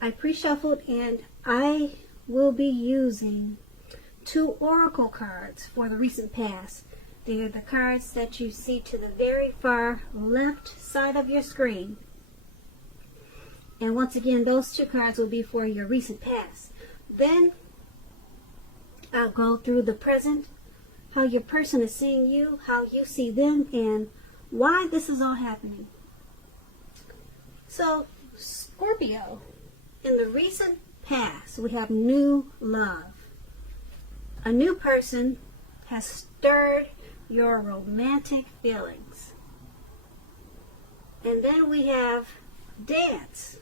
I pre-shuffled, and I will be using 2 oracle cards for the recent past. They are the cards that you see to the very far left side of your screen. And once again, those 2 cards will be for your recent past. Then I'll go through the present, how your person is seeing you, how you see them, and why this is all happening. So, Scorpio, in the recent past, we have new love. A new person has stirred your romantic feelings. And then we have dance.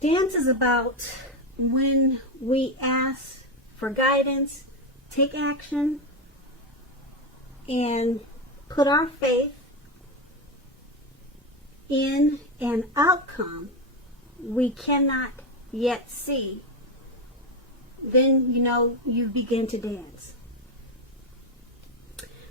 Dance is about when we ask for guidance, take action, and put our faith in an outcome we cannot yet see. Then, you begin to dance.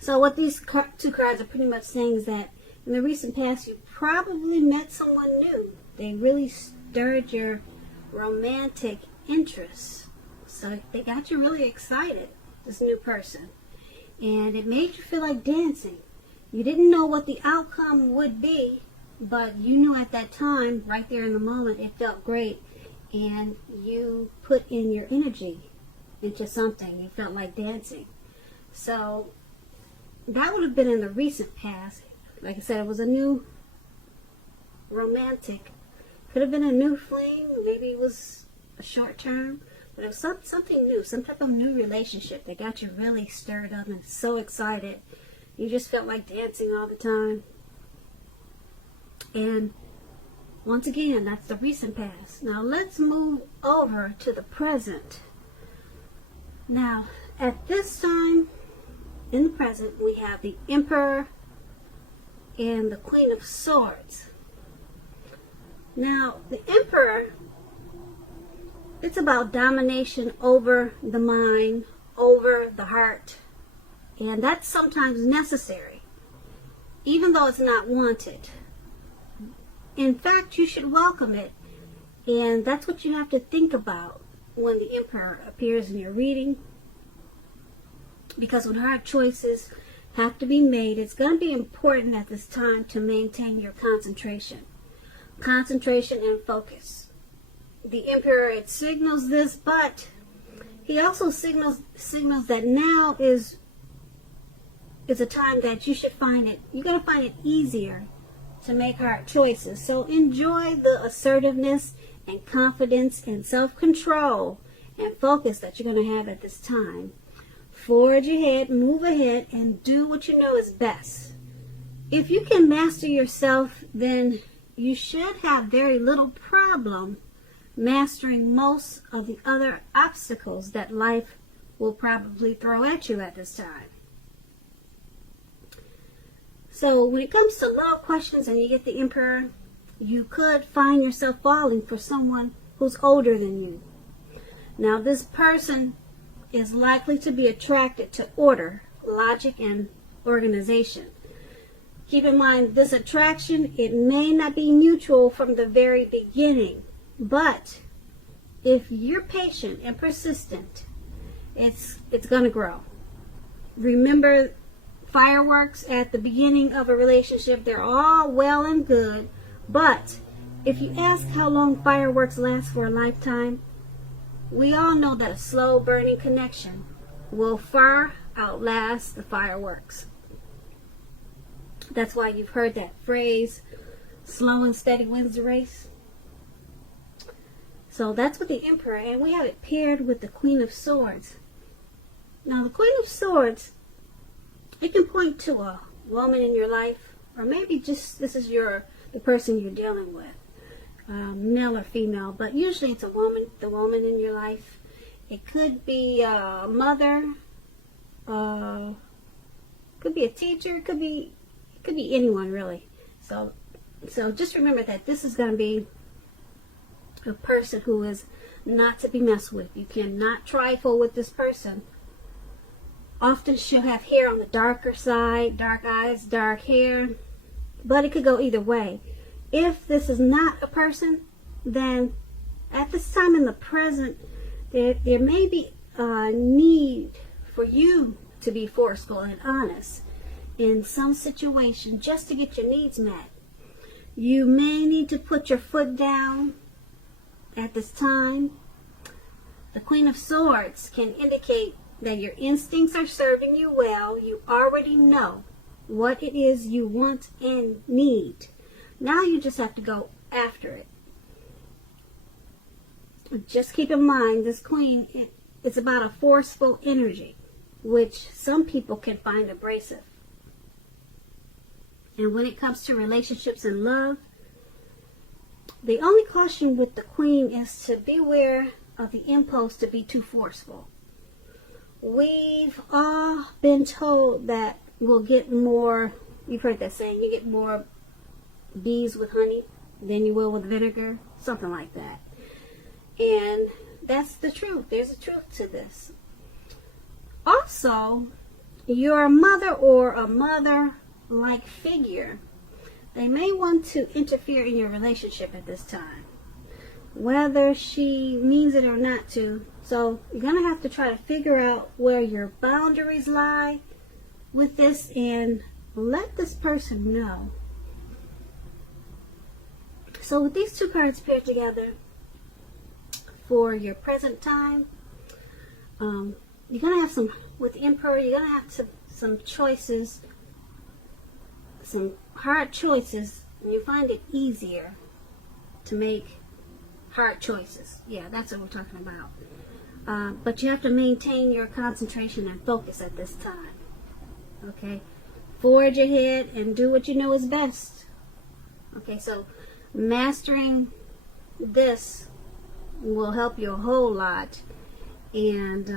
So what these 2 cards are pretty much saying is that in the recent past, you probably met someone new. They really stirred your romantic interest. So they got you really excited, this new person. And it made you feel like dancing. You didn't know what the outcome would be, but you knew at that time, right there in the moment, it felt great. And you put in your energy into something. You felt like dancing. So that would have been in the recent past. Like I said, it was a new romantic. Could have been a new fling. Maybe it was a short term. But it was something new. Some type of new relationship that got you really stirred up and so excited. You just felt like dancing all the time. And once again, that's the recent past. Now let's move over to the present. Now, at this time, in the present, we have the Emperor and the Queen of Swords. Now, the Emperor, it's about domination over the mind, over the heart. And that's sometimes necessary, even though it's not wanted. In fact, you should welcome it. And that's what you have to think about when the Emperor appears in your reading. Because when hard choices have to be made, it's going to be important at this time to maintain your concentration. Concentration and focus. The Emperor, it signals this, but he also signals that now is a time that you should you're going to find it easier to make hard choices. So enjoy the assertiveness and confidence and self-control and focus that you're going to have at this time. Forge ahead, move ahead, and do what you know is best. If you can master yourself, then you should have very little problem mastering most of the other obstacles that life will probably throw at you at this time. So when it comes to love questions and you get the Emperor, you could find yourself falling for someone who's older than you. Now this person is likely to be attracted to order, logic, and organization. Keep in mind, this attraction, it may not be mutual from the very beginning, but if you're patient and persistent, it's going to grow. Remember, fireworks at the beginning of a relationship, they're all well and good, but if you ask how long fireworks last for a lifetime, we all know that a slow burning connection will far outlast the fireworks. That's why you've heard that phrase, slow and steady wins the race. So that's with the Emperor, and we have it paired with the Queen of Swords. Now the Queen of Swords, it can point to a woman in your life, or maybe just this is the person you're dealing with, male or female, but usually it's a woman, the woman in your life. It could be a mother, could be a teacher, it could be anyone really. So just remember that this is going to be a person who is not to be messed with. You cannot trifle with this person. Often she'll have hair on the darker side, dark eyes, dark hair, but it could go either way. If this is not a person, then at this time in the present, there may be a need for you to be forceful and honest in some situation just to get your needs met. You may need to put your foot down at this time. The Queen of Swords can indicate that your instincts are serving you well. You already know what it is you want and need. Now you just have to go after it. Just keep in mind, this Queen, it's about a forceful energy, which some people can find abrasive. And when it comes to relationships and love, the only caution with the Queen is to beware of the impulse to be too forceful. We've all been told that we'll get more, you've heard that saying, you get more bees with honey than you will with vinegar, something like that. And that's the truth. There's a truth to this. Also, your mother or a mother-like figure, they may want to interfere in your relationship at this time, whether she means it or not to. So you're going to have to try to figure out where your boundaries lie with this and let this person know. So with these two cards paired together for your present time, you're going to have some, with the Emperor, you're going to have some choices, some hard choices, and you find it easier to make hard choices. Yeah, that's what we're talking about. But you have to maintain your concentration and focus at this time. Okay? Forge ahead and do what you know is best. Okay, so mastering this will help you a whole lot. And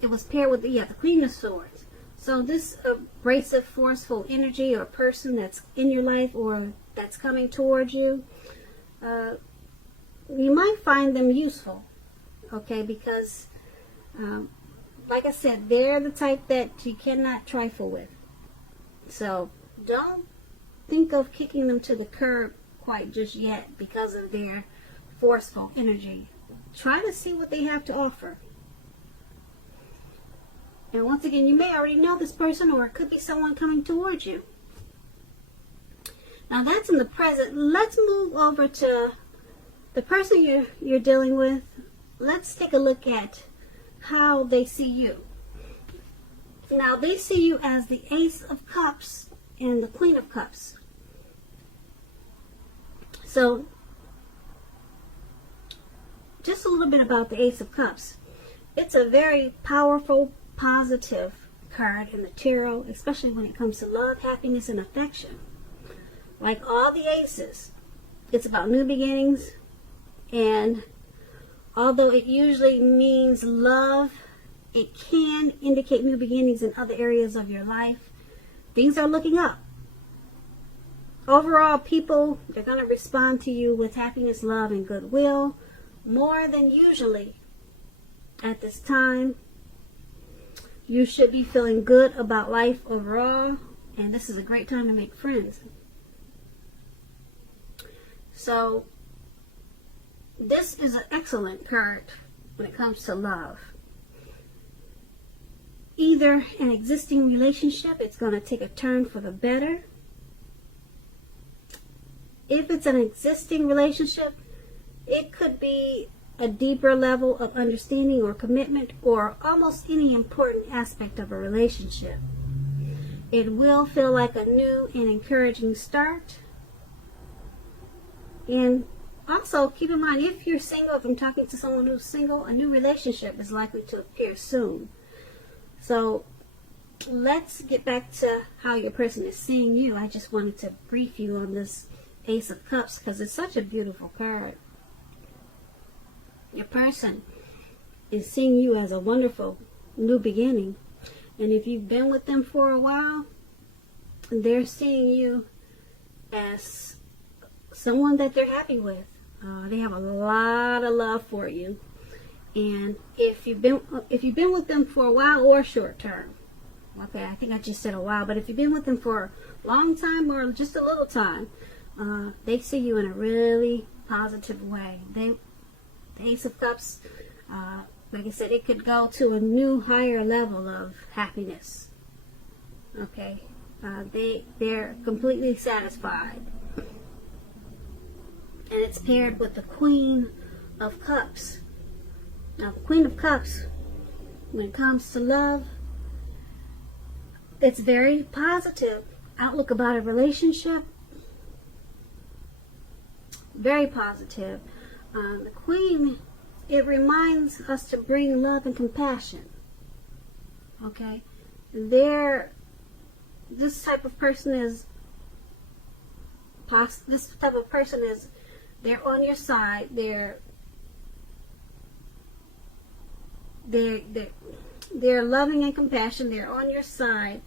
it was paired with the Queen of Swords. So this abrasive, forceful energy or person that's in your life or that's coming towards you, you might find them useful, okay, because like I said, they're the type that you cannot trifle with. So don't think of kicking them to the curb quite just yet because of their forceful energy. Try to see what they have to offer. And once again, you may already know this person, or it could be someone coming towards you. Now that's in the present. Let's move over to the person you're dealing with. Let's take a look at how they see you. Now they see you as the Ace of Cups and the Queen of Cups. So just a little bit about the Ace of Cups. It's a very powerful, positive card in the tarot, especially when it comes to love, happiness, and affection. Like all the aces, it's about new beginnings, and although it usually means love, it can indicate new beginnings in other areas of your life. Things are looking up. Overall, people, they're going to respond to you with happiness, love, and goodwill more than usually at this time. You should be feeling good about life overall, and this is a great time to make friends. So this is an excellent card when it comes to love. Either an existing relationship, it's going to take a turn for the better. If it's an existing relationship, it could be a deeper level of understanding or commitment, or almost any important aspect of a relationship. It will feel like a new and encouraging start. And also keep in mind, if you're single, if I'm talking to someone who's single, a new relationship is likely to appear soon. So let's get back to how your person is seeing you. I just wanted to brief you on this Ace of Cups because it's such a beautiful card. Your person is seeing you as a wonderful new beginning. And if you've been with them for a while, they're seeing you as someone that they're happy with. They have a lot of love for you. And if you've been with them for a while or short term, Okay, I think I just said a while, but if you've been with them for a long time or just a little time, they see you in a really positive way. The Ace of Cups, like I said, it could go to a new higher level of happiness. Okay, they're completely satisfied, and it's paired with the Queen of Cups. Now, the Queen of Cups, when it comes to love, it's very positive outlook about a relationship. Very positive. The Queen, it reminds us to bring love and compassion. Okay, this type of person is they're on your side. They're loving and compassion. They're on your side.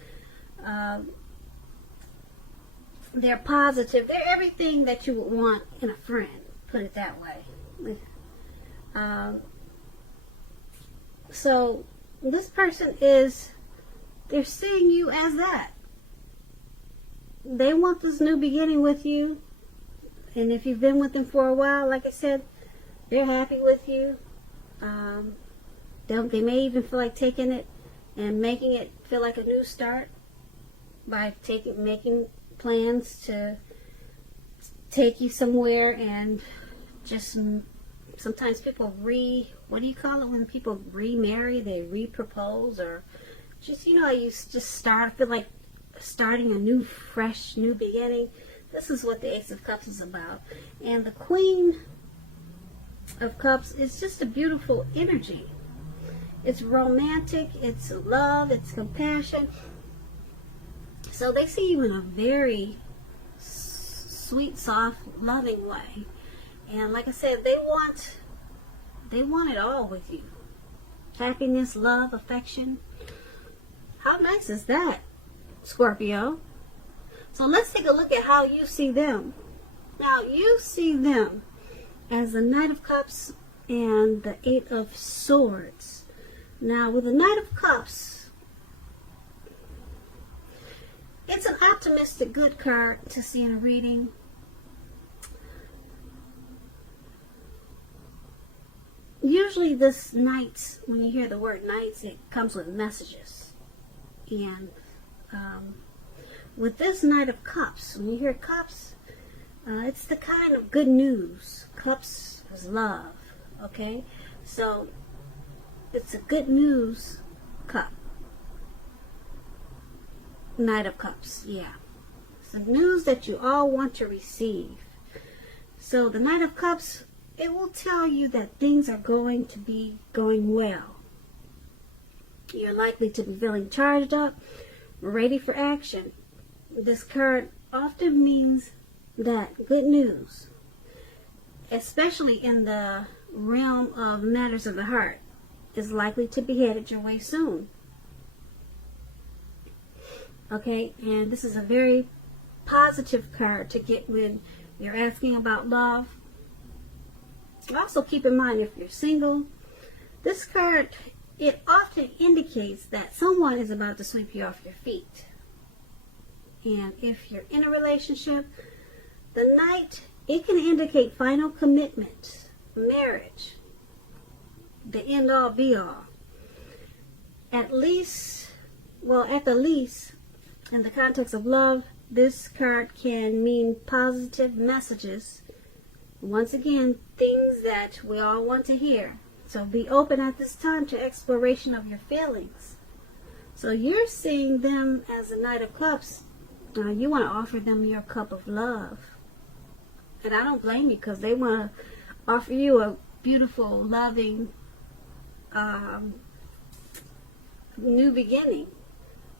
They're positive. They're everything that you would want in a friend. Put it that way. So this person they're seeing you as that. They want this new beginning with you. And if you've been with them for a while, like I said, they're happy with you. They may even feel like taking it and making it feel like a new start by making plans to take you somewhere, and just sometimes people what do you call it when people remarry? They repropose, or just, how you just feel like starting a fresh new beginning. This is what the Ace of Cups is about. And the Queen of Cups is just a beautiful energy. It's romantic, it's love, it's compassion. So they see you in a very sweet, soft, loving way. And like I said, they want it all with you. Happiness, love, affection. How nice is that, Scorpio? So let's take a look at how you see them. Now, you see them as the Knight of Cups and the Eight of Swords. Now, with the Knight of Cups, it's an optimistic, good card to see in a reading. Usually this Knights, when you hear the word Knights, it comes with messages. And with this Knight of Cups, when you hear Cups, it's the kind of good news. Cups is love, okay? So it's a good news cup. Knight of Cups, yeah. It's the news that you all want to receive. So the Knight of Cups, it will tell you that things are going to be going well. You're likely to be feeling charged up, ready for action. This card often means that good news, especially in the realm of matters of the heart, is likely to be headed your way soon. Okay, and this is a very positive card to get when you're asking about love. Also keep in mind, if you're single, this card, it often indicates that someone is about to sweep you off your feet. And if you're in a relationship, the Knight, it can indicate final commitment, marriage, the end all be all. At the least, in the context of love, this card can mean positive messages. Once again, things that we all want to hear. So be open at this time to exploration of your feelings. So you're seeing them as a Knight of Cups. You want to offer them your cup of love. And I don't blame you, because they want to offer you a beautiful, loving, new beginning.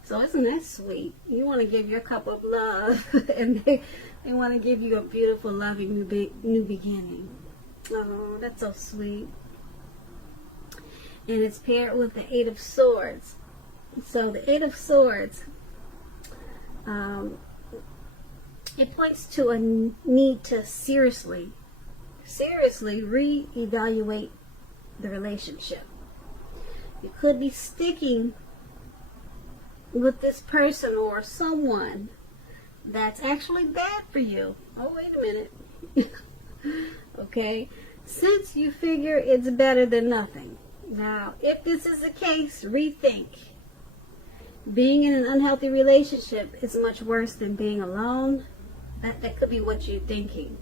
So isn't that sweet? You want to give your cup of love, and they want to give you a beautiful, loving new beginning. Oh, that's so sweet. And it's paired with the Eight of Swords. So the Eight of Swords, it points to a need to seriously reevaluate the relationship. You could be sticking with this person or someone that's actually bad for you. Oh, wait a minute. Okay, since you figure it's better than nothing. Now, if this is the case, rethink. Being in an unhealthy relationship is much worse than being alone. That could be what you're thinking.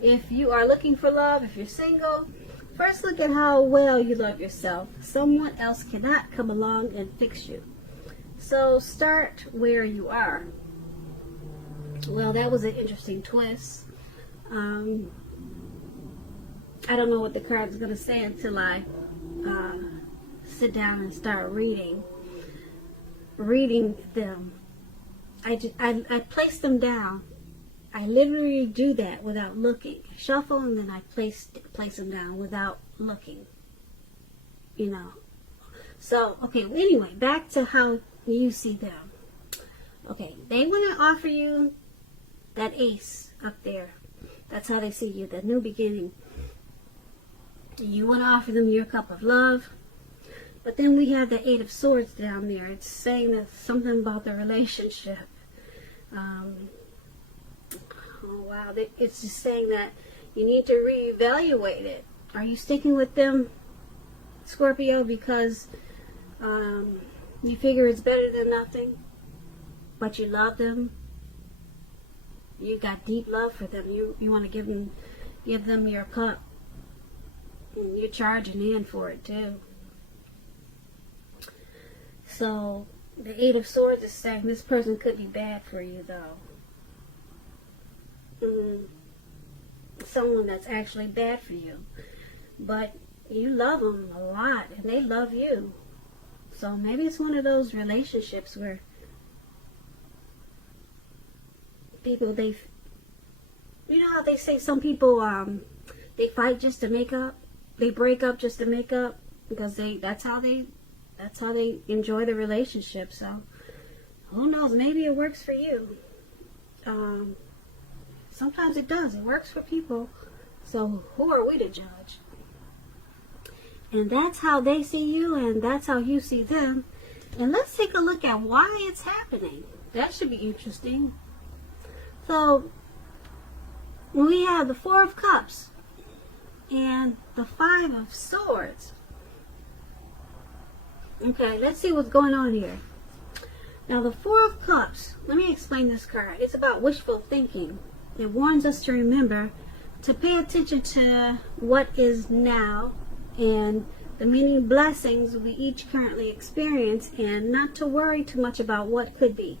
If you are looking for love, if you're single, first look at how well you love yourself. Someone else cannot come along and fix you. So start where you are. Well, that was an interesting twist. I don't know what the card's going to say until I sit down and start reading them. I place them down. I literally do that without looking. Shuffle, and then I place them down without looking. You know. So, okay, anyway, back to how you see them. Okay, they want to offer you that ace up there. That's how they see you, the new beginning. You want to offer them your cup of love. But then we have the Eight of Swords down there. It's saying that something about the relationship. Oh, wow. It's just saying that you need to reevaluate it. Are you sticking with them, Scorpio, because you figure it's better than nothing, but you love them? You got deep love for them. You want to give them your cup. And you're charging in for it, too. So, the Eight of Swords is saying this person could be bad for you, though. Someone that's actually bad for you. But you love them a lot, and they love you. So, maybe it's one of those relationships where people, you know how they say some people, they fight just to make up? They break up just to make up? Because that's how they enjoy the relationship. So who knows, maybe it works for you. Sometimes it does. It works for people. So who are we to judge? And that's how they see you, and that's how you see them. And let's take a look at why it's happening. That should be interesting. So we have the Four of Cups and the Five of Swords. Okay, let's see what's going on here. Now, the Four of Cups, let me explain this card. It's about wishful thinking. It warns us to remember to pay attention to what is now and the many blessings we each currently experience, and not to worry too much about what could be.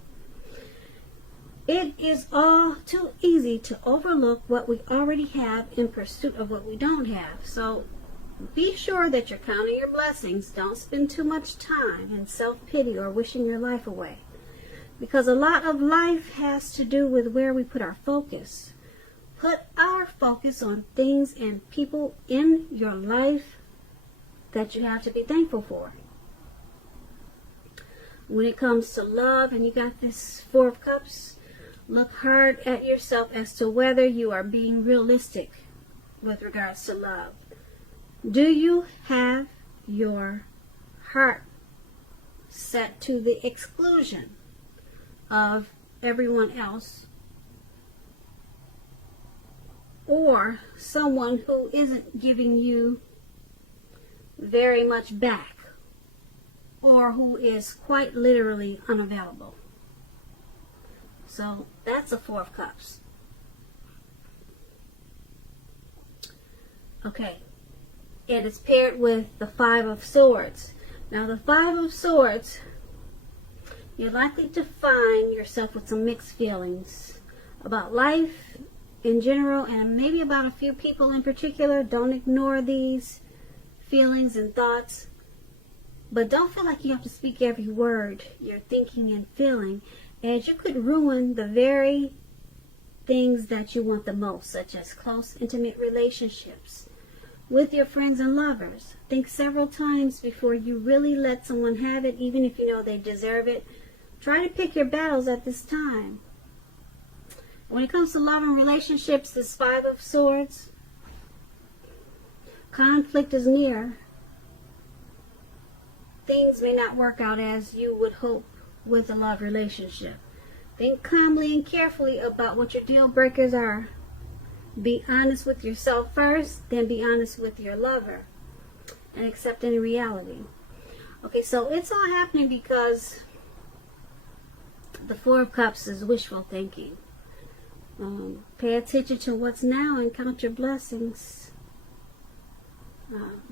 It is all too easy to overlook what we already have in pursuit of what we don't have. So be sure that you're counting your blessings. Don't spend too much time in self-pity or wishing your life away. Because a lot of life has to do with where we put our focus. Put our focus on things and people in your life that you have to be thankful for. When it comes to love, and you got this Four of Cups, look hard at yourself as to whether you are being realistic with regards to love. Do you have your heart set to the exclusion of everyone else, or someone who isn't giving you very much back, or who is quite literally unavailable? So that's a Four of Cups. Okay. It is paired with the Five of Swords. Now, the Five of Swords, you're likely to find yourself with some mixed feelings about life in general, and maybe about a few people in particular. Don't ignore these feelings and thoughts, but don't feel like you have to speak every word you're thinking and feeling, as you could ruin the very things that you want the most, such as close, intimate relationships with your friends and lovers. Think several times before you really let someone have it, even if you know they deserve it. Try to pick your battles at this time. When it comes to love and relationships, this Five of Swords, conflict is near. Things may not work out as you would hope with a love relationship. Think calmly and carefully about what your deal breakers are. Be honest with yourself first, then be honest with your lover, and accept any reality. Okay, so it's all happening because the Four of Cups is wishful thinking. Pay attention to what's now and count your blessings.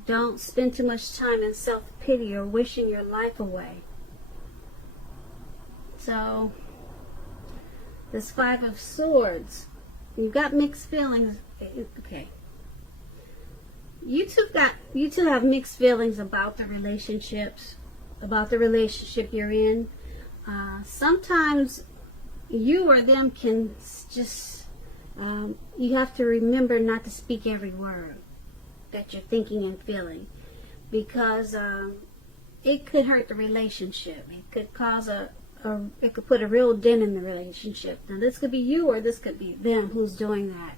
Don't spend too much time in self-pity or wishing your life away. So, this Five of Swords, you've got mixed feelings. Okay. You two have mixed feelings about the relationships, about the relationship you're in. Sometimes you or them can just, you have to remember not to speak every word that you're thinking and feeling, because it could hurt the relationship. It could cause it could put a real dent in the relationship. Now this could be you or this could be them who's doing that.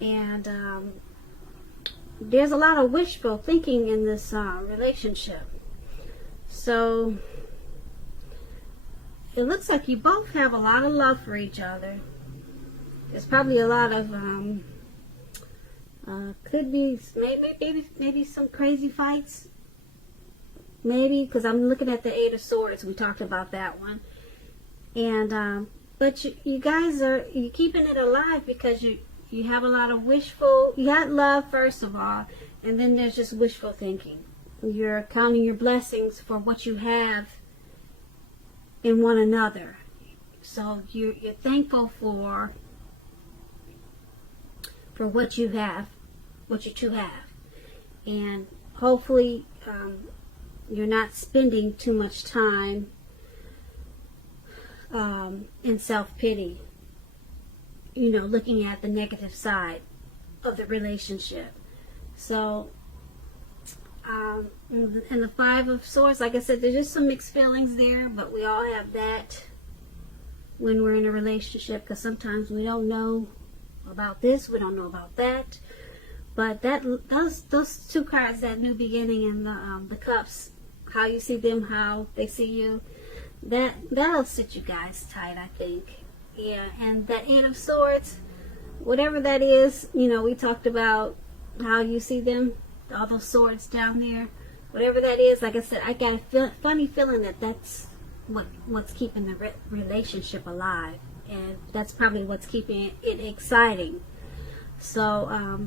And there's a lot of wishful thinking in this relationship. So it looks like you both have a lot of love for each other. There's probably a lot of could be maybe some crazy fights. Maybe, because I'm looking at the Eight of Swords. We talked about that one. And but you guys are keeping it alive because you have a lot of wishful. You got love first of all, and then there's just wishful thinking. You're counting your blessings for what you have in one another. So you're thankful for what you have, what you two have, and hopefully you're not spending too much time in self-pity, looking at the negative side of the relationship. So and the Five of Swords, like I said, there's just some mixed feelings there, but we all have that when we're in a relationship, because sometimes we don't know about this, we don't know about that. But those two cards, that new beginning and the cups, how you see them, how they see you, that'll sit you guys tight, I think. Yeah, and that Eight of Swords, whatever that is, we talked about how you see them, all those swords down there, whatever that is. Like I said, I got a funny feeling that that's what's keeping the relationship alive, and that's probably what's keeping it exciting. So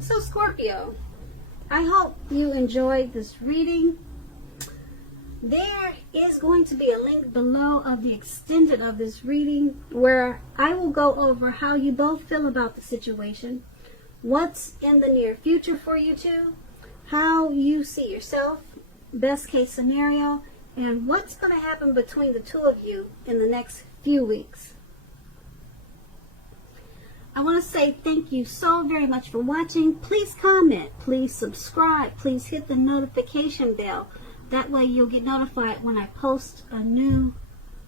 so Scorpio, I hope you enjoyed this reading. There is going to be a link below of the extended of this reading where I will go over how you both feel about the situation, what's in the near future for you two, how you see yourself, best case scenario, and what's going to happen between the two of you in the next few weeks. I want to say thank you so very much for watching. Please comment, please subscribe, please hit the notification bell. That way you'll get notified when I post a new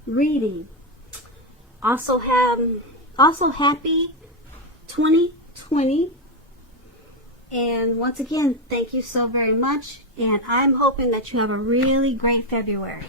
reading. Also happy 2020. And once again, thank you so very much. And I'm hoping that you have a really great February.